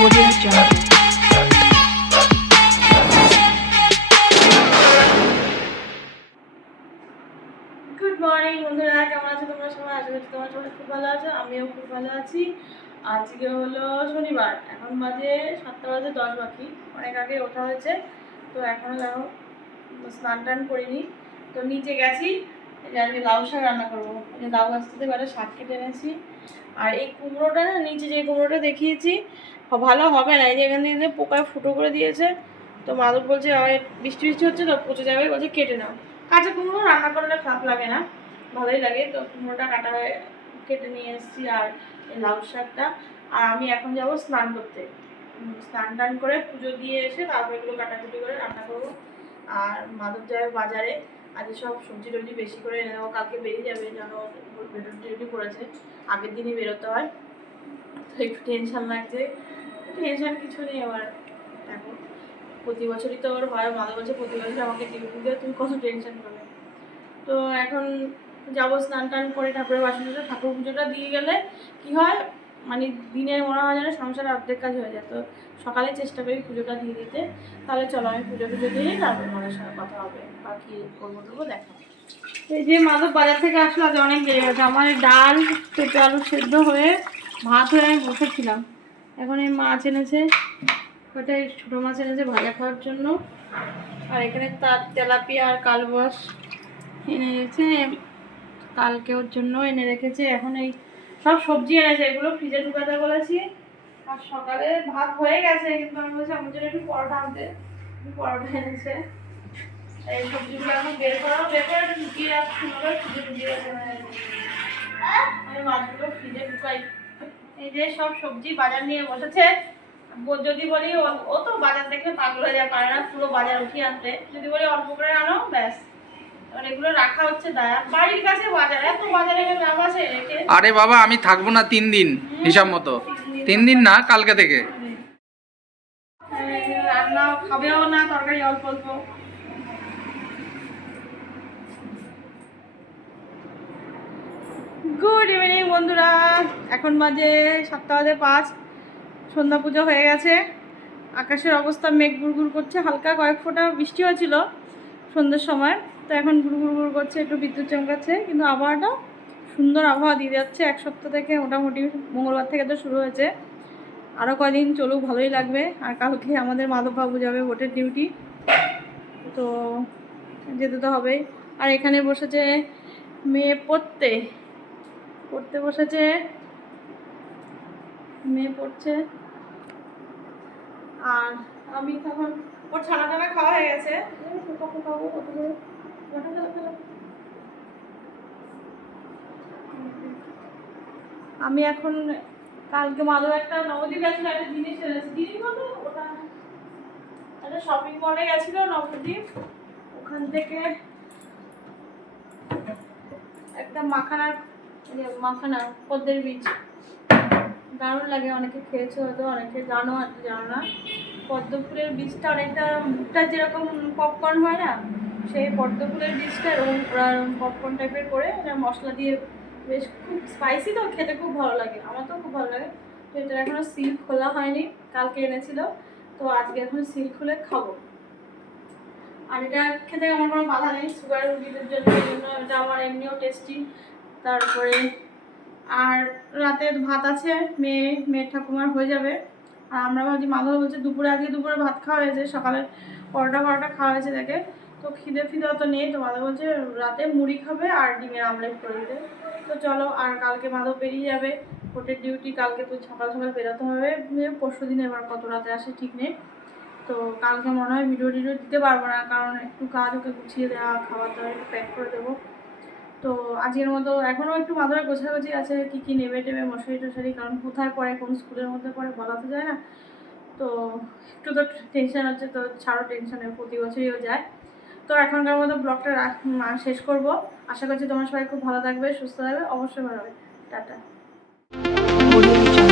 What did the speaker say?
Audio Jungle. Good morning বন্ধুরা, কেমন আছো তোমরা সবাই? আশা করছি তোমরা সবাই খুব ভালো আছো, আমিও খুব ভালো আছি। আজকে হলো শনিবার, এখন বাজে 7:10 বাকি, অনেক আগে ওঠা হয়েছে। তো এখনও দেখো স্নান টান করিনি। তো নিচে গেছি, এই যে আজকে লাউ শাক রান্না করবো। এই যে লাউ গাছ থেকে এবারে শাক কেটে এনেছি। আর এই কুমড়োটা না, নিচে যে কুমড়োটা দেখিয়েছি ভালো হবে না, এই যে এখান থেকে পোকায় ফুটো করে দিয়েছে। তো মাদুর বলছে বৃষ্টি বৃষ্টি হচ্ছে তো পচে যাবে, বলছে কেটে নাও। কাঁচা কুমড়ো রান্না করলে খারাপ লাগে না, ভালোই লাগে। তো কুমড়োটা কাটা হয়ে কেটে নিয়ে এসেছি, আর এই লাউ শাকটা। আর আমি এখন যাব স্নান করতে, স্নান টান করে পুজো দিয়ে এসে তারপর এগুলো কাটাকুটি করে রান্না করবো। আর মাদুর যাবে বাজারে, আজকে সব সবজি টবজি বেশি করে এনে দেবো, কালকে বেরিয়ে যাবে, যেন বেরোতে ডিউটি পড়েছে, আগের দিনই বেরোতে হয়। তো একটু টেনশন লাগছে। টেনশন কিছু নেই, আবার দেখো প্রতি বছরই তো ওর হয়, মাঝে বছর প্রতি বছর আমাকে ডিউটি দেয়, তুমি কত টেনশন করবে। তো এখন যাবো স্নান টান করে ঠাকুরের বাসনটা, ঠাকুর পুজোটা দিয়ে গেলে কি হয়, মানে দিনের মনে হয় যেন সংসারে অর্ধেক কাজ হয়ে যায়। তো সকালে চেষ্টা করি পুজোটা দিয়ে দিতে। তাহলে চলো আমি পুজো টুজো দিয়ে তারপর তোমাদের সঙ্গে কথা হবে, বা কী করবো দেবো দেখো। এই যে মাধব বাজার থেকে আসলো, আজ অনেক দেরি গেছে। আমার ডাল পেঁপে আলু সেদ্ধ হয়ে ভাত হয়ে আমি বসেছিলাম। এখন এই মাছ এনেছে, ওটা ছোটো মাছ এনেছে ভাজা খাওয়ার জন্য। আর এখানে তার তেলাপিয়া আর কালবাস এনে রেখেছে, কালকে ওর জন্য এনে রেখেছে। এখন এই সব সবজি এনেছে, এগুলো ফ্রিজে ঢুকাতে বলেছি। আর সকালে ভাত হয়ে গেছে, কিন্তু আমি বলছি আমার জন্য একটু পরোটা আনতে, পরোটা এনেছে। এই সবজিগুলো এখন বের করে একটু ঢুকিয়ে রাখছি, ফ্রিজে ঢুকিয়ে রাখতে। আমি মাছগুলো ফ্রিজে ঢুকাই। এই যে সব সবজি বাজার নিয়ে বসেছে। যদি বলি ও তো বাজার দেখে পাগল হয়ে যায়, পারে না পুরো বাজার উঠিয়ে আনতে। যদি বলি অল্প করে আনো ব্যাস, এবার এগুলো রাখা হচ্ছে দায়া। বাড়ির কাছে বাজার, এত বাজারে লাভ আছে রেখে। আরে বাবা, আমি থাকবো না 3 দিন হিসাব মতো। 3 দিন না, কালকে থেকে। রান্না খাবেও না, তরকারি অল্প অল্প। গুড ইভিনিং বন্ধুরা, এখন বাজে 7:05, সন্ধ্যা পুজো হয়ে গেছে। আকাশের অবস্থা মেঘ গুড়গুড় করছে, হালকা কয়েক ফোঁটা বৃষ্টি হয়েছিল সন্ধ্যের সময়। তো এখন গুড়গুড় করছে, একটু বিদ্যুৎ চমকাচ্ছে, কিন্তু আবহাওয়াটা সুন্দর আবহাওয়া দিয়ে যাচ্ছে। এক সপ্তাহ থেকে মোটামুটি মঙ্গলবার থেকে তো শুরু হয়েছে, আরও কদিন চলুক, ভালোই লাগবে। আর কালকে আমাদের মাধববাবু যাবে ভোটের ডিউটি, তো যেতে তো হবেই। আর এখানে বসেছে মেয়ে পড়তে বসেছে, মেয়ে পড়ছে। আর আমি তখন ওর ছানা টানা খাওয়া হয়ে গেছে। আমি এখন কালকে মাধব একটা নবদ্বীপ গেছিল, একটা জিনিস এনেছে। জিনিস বলতে ওটা একটা শপিং মলে গেছিল নবদ্বীপ, ওখান থেকে একটা মাখানা পদ্মের বীজ, দারুণ লাগে। অনেকে খেয়েছো হয়তো, অনেকে জানো আর জানো না। পদ্ম ফুলের বীজটা অনেকটা মুখটা যেরকম পপকর্ন হয় না, সেই পদ্ম ফুলের বীজটা এরকম পপকর্ন টাইপের করে মশলা দিয়ে, বেশ খুব স্পাইসি, তো খেতে খুব ভালো লাগে, আমার তো খুব ভালো লাগে। তো এটা এখনো সিল খোলা হয়নি, কালকে এনেছিল, তো আজকে এখন সিল খুলে খাবো। আর এটা খেতে আমার কোনো বাধা নেই, সুগার রুগীদের জন্য, এই জন্য এটা আমার এমনিও টেস্টি। তারপরে আর রাতের ভাত আছে, মেয়ের ঠাকুমার হয়ে যাবে। আর আমরা ভাবছি, মাধব বলছে আজকে দুপুরে ভাত খাওয়া হয়েছে, সকালে পরোটা খাওয়া হয়েছে দেখে, তো খিদে অত নেই। তো মাধব বলছে রাতে মুড়ি খাবে আর ডিমের আমলেট করে দিতে। তো চলো, আর কালকে মাধব বেরিয়ে যাবে ভোটের ডিউটি, কালকে তো সকাল সকাল বেরোতে হবে। পরশু দিন এবার কত রাতে আসে ঠিক নেই। তো কালকে মনে হয় ভিডিও দিতে পারবো না, কারণ একটু কাজ ওকে গুছিয়ে দেওয়া, খাবার দাবার একটু প্যাক করে দেবো। তো আজকের মতো এখনও একটু মাথায় গোছাগুছি আছে, কী নেবে টেবে, মশারি টশারি, কারণ কোথায় পড়ে, কোন স্কুলের মধ্যে পড়ে বলা তো যায় না। তো একটু তো টেনশন হচ্ছে, তো ছাড়ো টেনশনে, প্রতি বছরইও যায়। তো এখনকার মতো ব্লগটা শেষ করব। আশা করছি তোমরা সবাই খুব ভালো থাকবে, সুস্থ থাকবে, অবশ্যই ভালো হবে। টাটা। Audio Jungle.